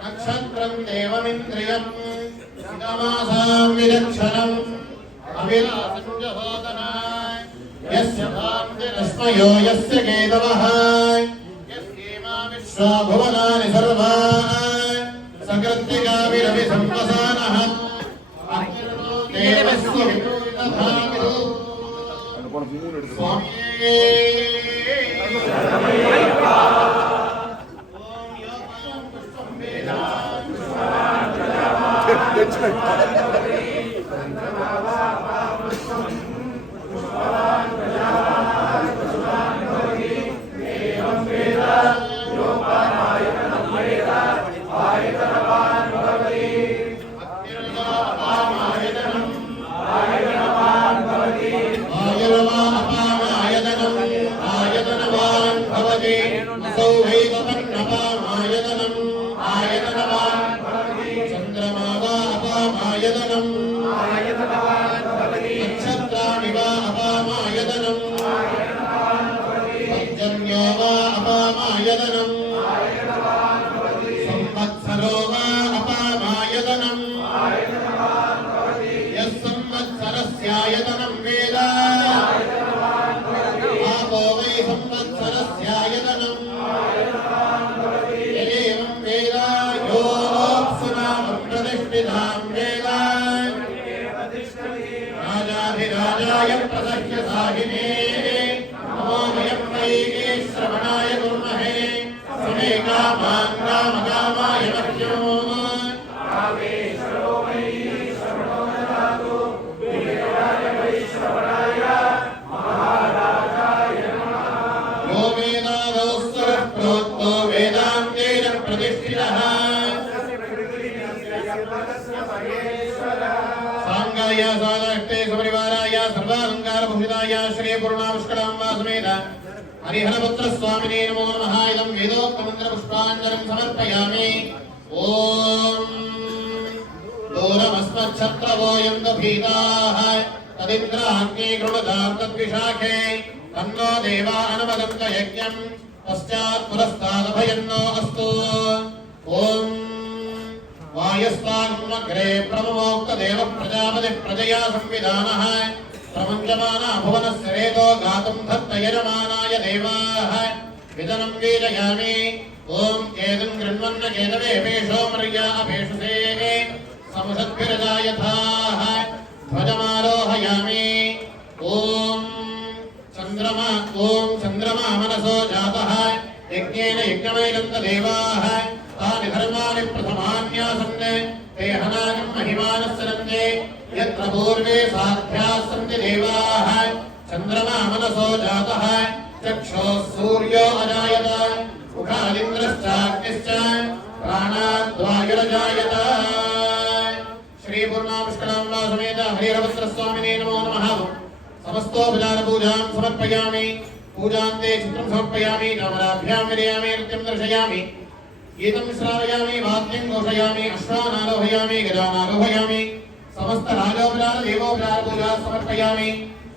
नक्षत्रं देवमिन्द्रियं सिद्धमासां विलक्षणम् अविलासं जहोदनाय यस्य भान्तिरस्मयो यस्य केतवः यस्येमा विश्वा भुवनानि सर्वाः सकृत्तिकाभिरभिसंवसानः देवस्य विदधातु स्वामी हरिहरपुत्र स्वामिने नमो नमः। इदं वेदोक्तमन्त्रपुष्पाञ्जलिं समर्पयामि। ओम दूरमस्मच्छत्रवोऽयं गभीताः तदिन्द्राग्ने कृणुतां तद्विशाखे तन्नो देवा अनुमदन्त यज्ञं पश्चात् पुरस्तादभयन्नो अस्तु। ओम वायस्ताग्मग्रे प्रममोक्तदेव प्रजापतिः प्रजया संविधानः प्रमुञ्जमाना भुवनस्य रेतो गातुं धत्त यजमानाय देवाः विदनं वीजयामि। ॐ केतुं गृह्णन्न केतवे पेशो मर्या अपेशुसे समुषद्भिरजायथाः ध्वजमारोहयामि। ॐ चन्द्रमा मनसो जातः यज्ञेन यज्ञमैदन्त देवाः तानि धर्माणि प्रथमान्यासन् ते हनागं महिमानस्सरन्ते यत्र पूर्वे साध्याः सन्ति देवाः चन्द्रमा मनसो जातः चक्षुः सूर्यो अजायत मुखादिन्द्रश्चाग्निश्च प्राणाद्वायुरजायत। श्री पूर्णापुष्कराम्बा समेत हरिहरपुत्र स्वामिने नमो नमः। समस्तोपचार पूजां समर्पयामि। पूजान्ते चित्रं समर्पयामि। कामराभ्यां विरयामि नृत्यं दर्शयामि। गीतं श्रावयामि वाद्यं घोषयामि अश्वानारोहयामि गजानारोहयामि। समस्त राजोपचार देवोपचार पूजा समर्पयामि।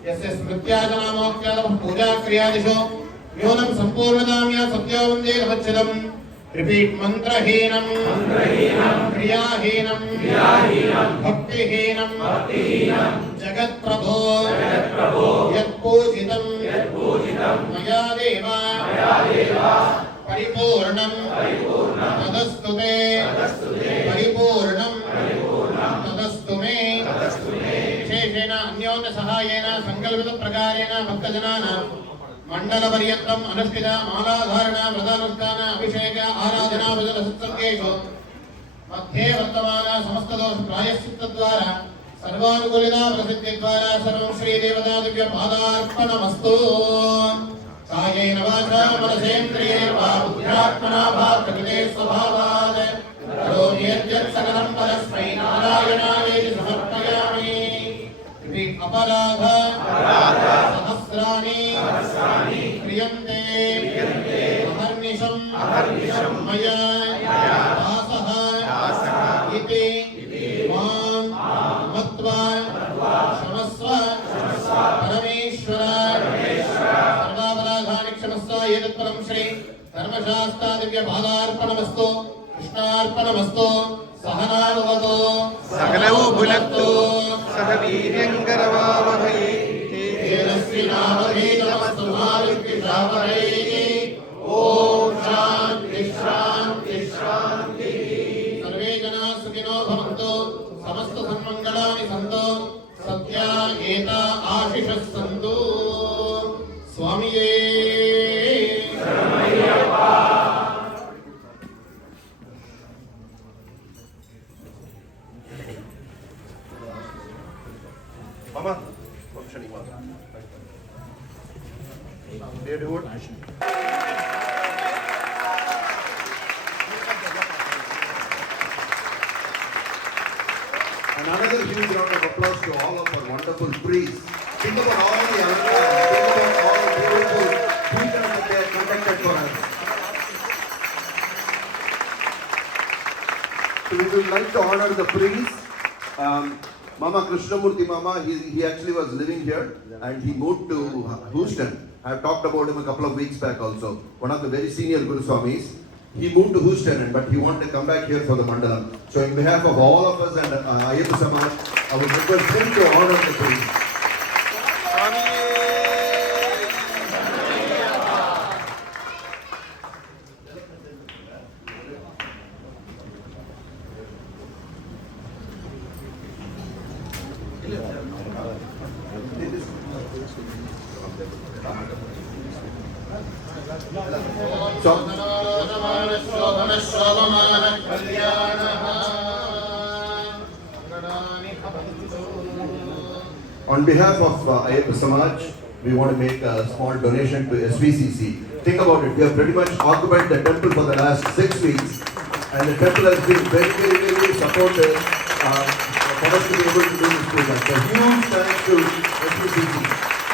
यस्य स्मृत्याजनामोक्त्यादः पूजा क्रियादिषु न्यूनं सम्पूर्णतां या सत्यो वन्दे भवच्छदं। रिपीट मंत्रहीनं क्रियाहीनं भक्तिहीनं जगत्प्रभो यत्पूजितं मया देव परिपूर्णं तदस्तुते परिपूर्णं अन्योन्य सहायेन संकल्पित प्रकारेण भक्तजनानां मंडल पर्यन्तम् अनुष्ठित मालाधारण व्रतानुष्ठान अभिषेक आराधना भजन सत्संगेषु मध्ये वर्तमान समस्त दोष प्रायश्चित्त द्वारा सर्वानुकूलिता प्रसिद्धि द्वारा सर्वं श्री देवता दिव्य पादार्पणमस्तु। कायेन वाचा मनसेन्द्रियैर्वा बुद्ध्यात्मना वा प्रकृते स्वभावात् करोमि यद्यत् सकलं परस्मै नारायणायेति समर्पयामि। अपराध सहस्राणि क्रियन्ते अहर्निशं मया दासः इति मां मत्वा क्षमस्व परमेश्वर सर्वापराधानि क्षमस्व। एतत्परं श्री धर्मशास्त्रा दिव्य पादार्पणमस्तु कृष्णार्पणमस्तु। सहनाववतु सकलौ भुनक्तु सह वीर्यङ्करवावहै तेजस्विनावधीतमस्तु मा विद्विषावहैः। ॐ शान्ति शान्ति शान्तिः। सर्वे जनाः सुखिनो भवन्तु समस्त सन्मङ्गलानि सन्तु सत्या एता आशिषः सन्तु। स्वामिये Mama, function one. Dear Lord, and another huge round of applause to all of our wonderful priests. Think about all the alankaras, think about all the beautiful features that they have conducted for us. So we would like to honor the priests. Mama Krishnamurti Mama, he actually was living here and he moved to Houston. I have talked about him a couple of weeks back also. One of the very senior Guru Swamis. He moved to Houston but he wanted to come back here for the Mandalam. So in behalf of all of us and Ayyappa Samaj, I would request him to honor the priests. On behalf of Ayyappa Samaj, we want to make a small donation to SVCC. Think about it, we have pretty much occupied the temple for the last 6 weeks and the temple has been very supportive for us to be able to do this program. So huge thanks to SVCC.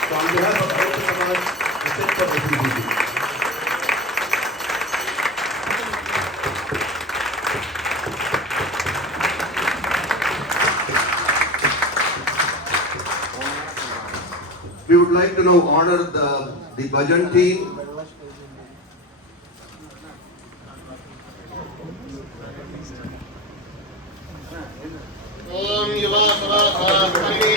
So on behalf of Ayyappa Samaj, we thank for SVCC. We would like to now honor the bhajan team. Om Yuva Sarasa Kali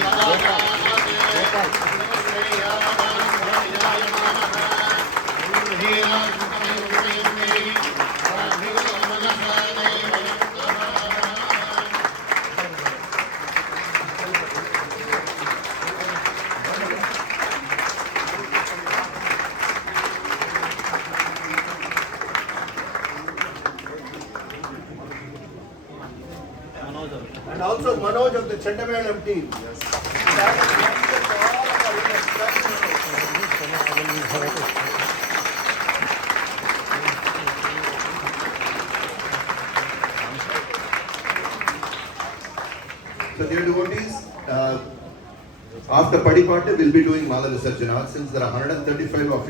And also Manoj of the Chandamelam team. So dear devotees, after Padipata, we'll be doing Mala Visarjana. Since there are 135 of